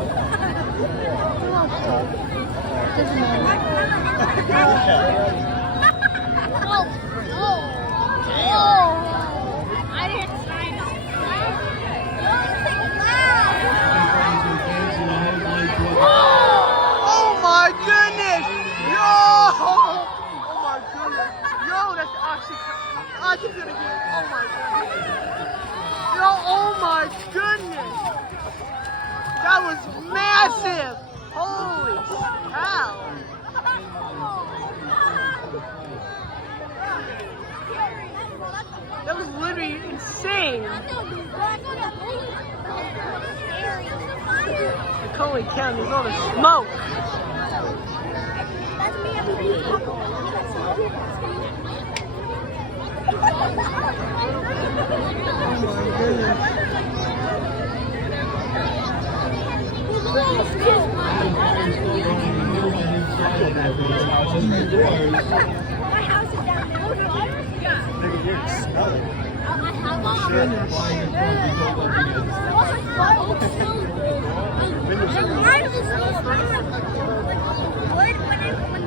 Oh my goodness! Yo! Oh my goodness! Yo, that's Oxy's gonna get it. Oh my goodness! Yo, oh my goodness! That was massive! Holy cow! That was literally insane! Holy cow, there's all the smoke! My house is down there. Yeah.